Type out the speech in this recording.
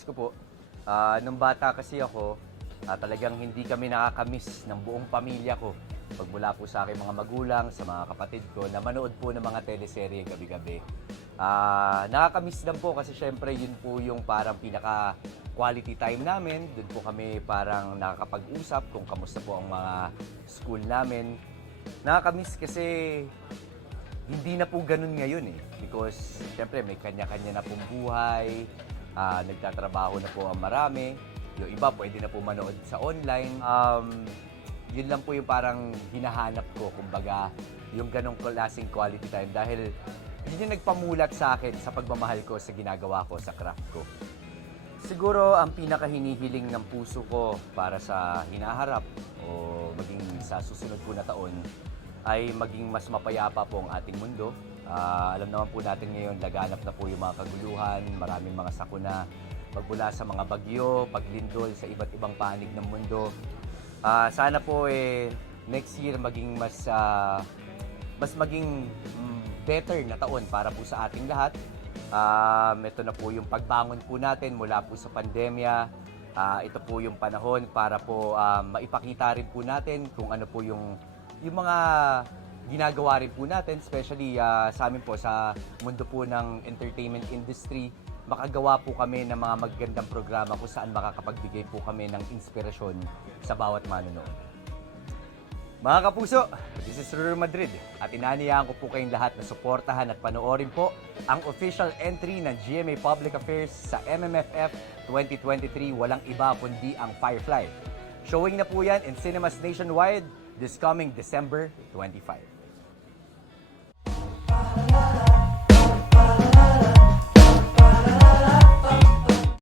Ko po, nung bata kasi ako, talagang hindi kami nakakamiss ng buong pamilya ko. Pagmula po sa aking mga magulang, sa mga kapatid ko, na manood po ng mga teleserye gabi-gabi. Nakakamiss lang po kasi syempre yun po yung parang pinaka quality time namin. Doon po kami parang nakakapag-usap kung kamusta po ang mga school namin. Nakakamiss kasi hindi na po ganun ngayon eh. Because syempre may kanya-kanya na pong buhay, nagtatrabaho na po ang marami. Yung iba pwede na po manood sa online. Yun lang po yung parang hinahanap ko, kumbaga, yung ganong klaseng quality time. Dahil yun yung nagpamulat sa akin sa pagmamahal ko sa ginagawa ko, sa craft ko. Siguro ang pinakahinihiling ng puso ko para sa hinaharap o maging sa susunod po na taon ay maging mas mapayapa po ang ating mundo. Alam naman po natin ngayon, laganap na po yung mga kaguluhan, maraming mga sakuna, magmula sa mga bagyo, paglindol sa iba't ibang panig ng mundo. Sana po next year maging mas maging better na taon para po sa ating lahat. Ito na po yung pagbangon po natin mula po sa pandemya. Ito po yung panahon para po maipakita rin po natin kung ano po yung mga ginagawa rin po natin, especially sa amin po sa mundo po ng entertainment industry. Makagawa po kami ng mga magagandang programa kung saan makakapagbigay po kami ng inspirasyon sa bawat manonood. Mga kapuso, this is Ruru Madrid at inaniyahan ko po kayong lahat na suportahan at panoorin po ang official entry ng GMA Public Affairs sa MMFF 2023. Walang iba kundi ang Firefly. Showing na po yan in cinemas nationwide this coming December 25.